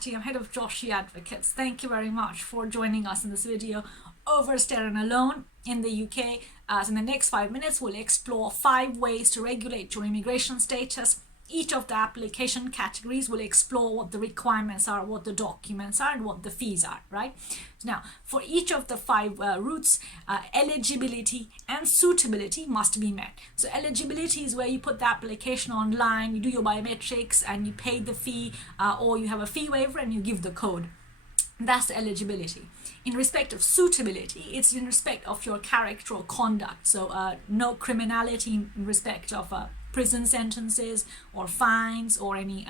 Patty. I'm head of Joshi Advocates. Thank you very much for joining us in this video, Overstayer and Alone in the UK. So in the next 5 minutes, we'll explore 5 ways to regulate your immigration status. Each of the application categories will explore what the requirements are, what the documents are, and what the fees are, right? Now, for each of the 5 routes, eligibility and suitability must be met. So eligibility is where you put the application online, you do your biometrics, and you pay the fee, or you have a fee waiver and you give the code. That's the eligibility. In respect of suitability, it's in respect of your character or conduct. So no criminality in respect of prison sentences or fines or any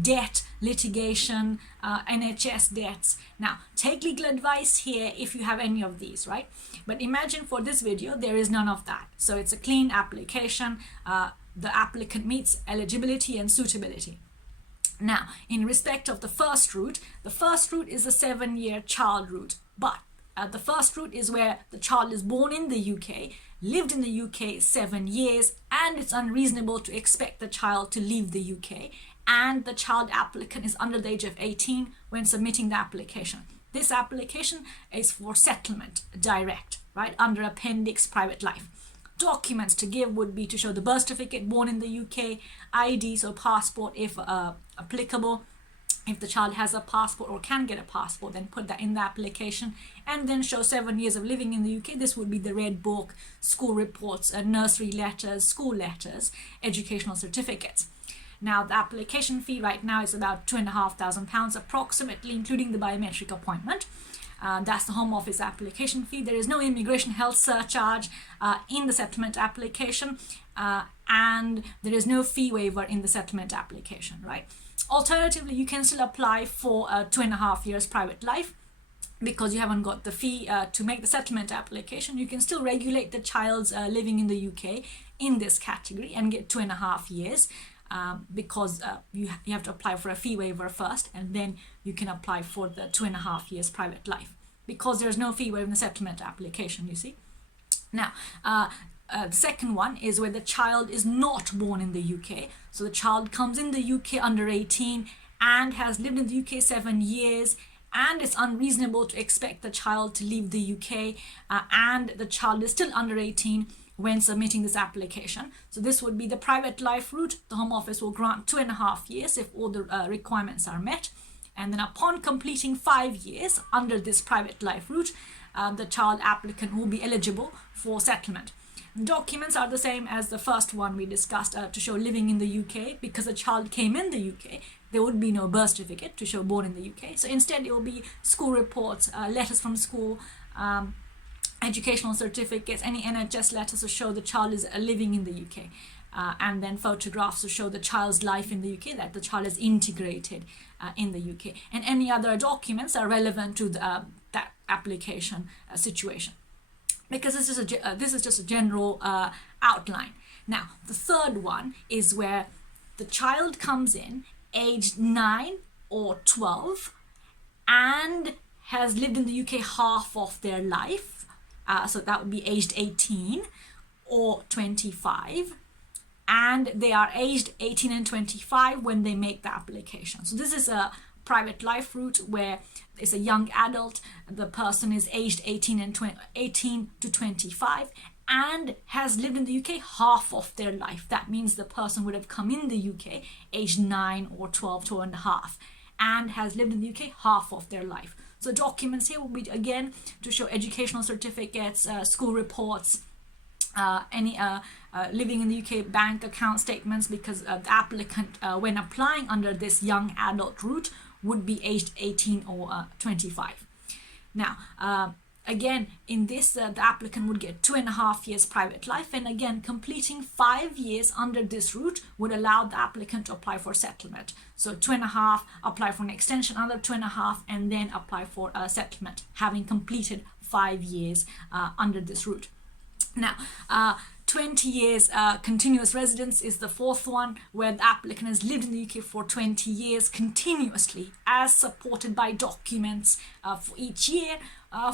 debt, litigation, NHS debts. Now, take legal advice here if you have any of these, right? But imagine for this video, there is none of that. So it's a clean application. The applicant meets eligibility and suitability. Now, in respect of the first route is a 7-year child route, but the first route is where the child is born in the UK, lived in the UK 7 years, and it's unreasonable to expect the child to leave the UK, and the child applicant is under the age of 18 when submitting the application. This application is for settlement direct, right, under Appendix Private Life. Documents to give would be to show the birth certificate, born in the UK, ID, so passport if applicable. If the child has a passport or can get a passport, then put that in the application, and then show 7 years of living in the UK. This would be the red book, school reports, nursery letters, school letters, educational certificates. Now, the application fee right now is about £2,500 approximately, including the biometric appointment. That's the Home Office application fee. There is no immigration health surcharge in the settlement application, and there is no fee waiver in the settlement application, right? Alternatively, you can still apply for 2.5 years private life because you haven't got the fee to make the settlement application. You can still regulate the child's living in the UK in this category and get 2.5 years because you have to apply for a fee waiver first, and then you can apply for the 2.5 years private life because there's no fee waiver in the settlement application, you see. Now, the second one is where the child is not born in the UK. So the child comes in the UK under 18 and has lived in the UK 7 years, and it's unreasonable to expect the child to leave the UK, and the child is still under 18 when submitting this application. So this would be the private life route. The Home Office will grant 2.5 years if all the requirements are met. And then upon completing 5 years under this private life route, the child applicant will be eligible for settlement. Documents are the same as the first one we discussed to show living in the UK. Because the child came in the UK, there would be no birth certificate to show born in the UK. So instead it will be school reports, letters from school, educational certificates, any NHS letters to show the child is living in the UK, and then photographs to show the child's life in the UK, that the child is integrated in the UK, and any other documents are relevant to the, that application situation. Because this is just a general outline. Now, the third one is where the child comes in aged 9 or 12 and has lived in the UK half of their life. So that would be aged 18 or 25. And they are aged 18 and 25 when they make the application. So this is a private life route where it's a young adult, the person is aged 18 to 25 and has lived in the UK half of their life. That means the person would have come in the UK aged 9 or 12, 2.5, and has lived in the UK half of their life. So documents here will be, again, to show educational certificates, school reports, any living in the UK bank account statements, because the applicant, when applying under this young adult route, would be aged 18 or 25. Now, again, in this, the applicant would get 2.5 years private life, and again, completing 5 years under this route would allow the applicant to apply for settlement. So 2.5, apply for an extension, another 2.5, and then apply for a settlement, having completed 5 years under this route. Now, 20 years continuous residence is the fourth one, where the applicant has lived in the UK for 20 years continuously, as supported by documents for each year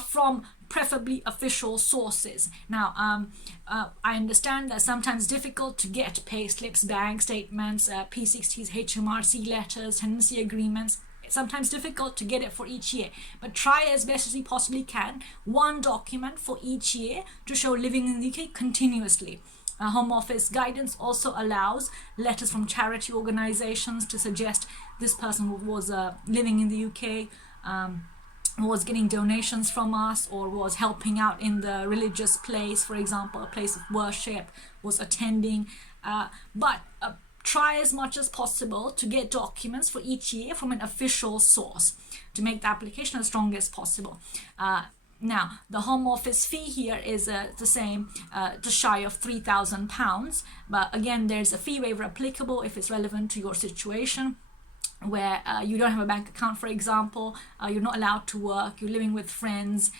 from preferably official sources. Now, I understand that sometimes it's difficult to get pay slips, bank statements, P60s, HMRC letters, tenancy agreements. Sometimes difficult to get it for each year, but try as best as you possibly can, one document for each year to show living in the UK continuously. Home Office guidance also allows letters from charity organizations to suggest this person was living in the UK, was getting donations from us, or was helping out in the religious place, for example, a place of worship, was attending. But try as much as possible to get documents for each year from an official source to make the application as strong as possible. Now, the Home Office fee here is the same, just shy of £3,000. But again, there's a fee waiver applicable if it's relevant to your situation, where you don't have a bank account, for example, you're not allowed to work, you're living with friends,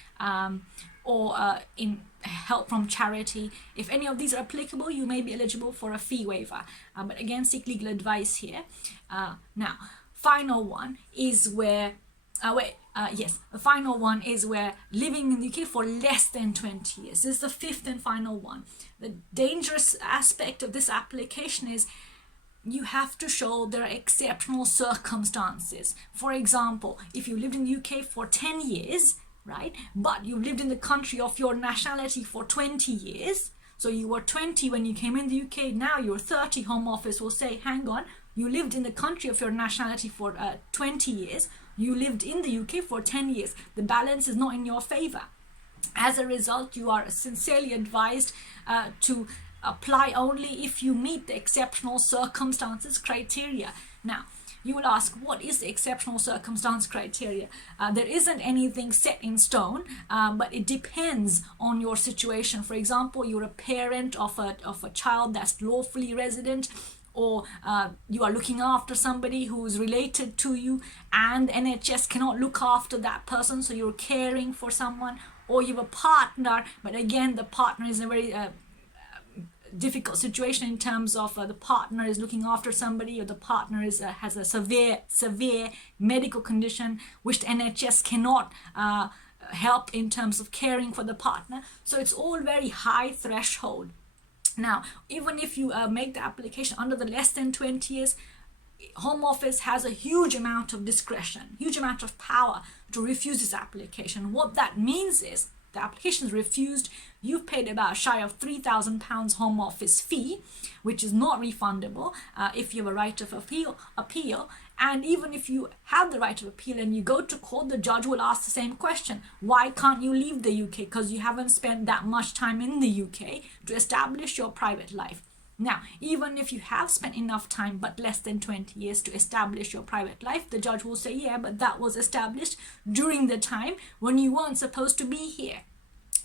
or in help from charity. If any of these are applicable, you may be eligible for a fee waiver. But again, seek legal advice here. Now, final one is where the final one is where living in the UK for less than 20 years. This is the fifth and final one. The dangerous aspect of this application is you have to show there are exceptional circumstances. For example, if you lived in the UK for 10 years, right, but you lived in the country of your nationality for 20 years, so you were 20 when you came in the UK, now you're 30, Home Office will say, hang on, you lived in the country of your nationality for 20 years, you lived in the UK for 10 years. The balance is not in your favor. As a result, you are sincerely advised to apply only if you meet the exceptional circumstances criteria. Now, you will ask, what is the exceptional circumstance criteria? There isn't anything set in stone, but it depends on your situation. For example, you're a parent of a child that's lawfully resident, or you are looking after somebody who is related to you and NHS cannot look after that person, so you're caring for someone, or you have a partner, but again the partner is in a very difficult situation in terms of the partner is looking after somebody, or the partner is has a severe medical condition which the NHS cannot help in terms of caring for the partner. So it's all very high threshold. Now, even if you make the application under the less than 20 years, Home Office has a huge amount of discretion, huge amount of power to refuse this application. What that means is the application is refused, you've paid about shy of £3,000 Home Office fee, which is not refundable if you have a right of appeal. And even if you have the right of appeal and you go to court, the judge will ask the same question. Why can't you leave the UK? Because you haven't spent that much time in the UK to establish your private life. Now, even if you have spent enough time but less than 20 years to establish your private life, the judge will say, yeah, but that was established during the time when you weren't supposed to be here.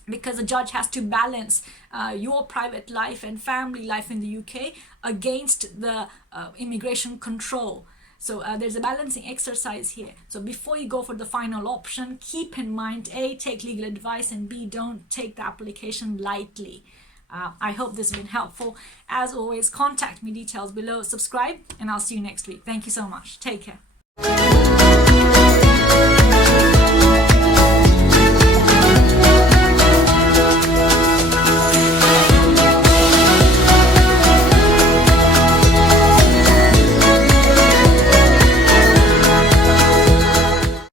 Because the judge has to balance your private life and family life in the UK against the immigration control. So there's a balancing exercise here. So before you go for the final option, keep in mind, A, take legal advice, and B, don't take the application lightly. I hope this has been helpful. As always, contact me, details below, subscribe, and I'll see you next week. Thank you so much. Take care.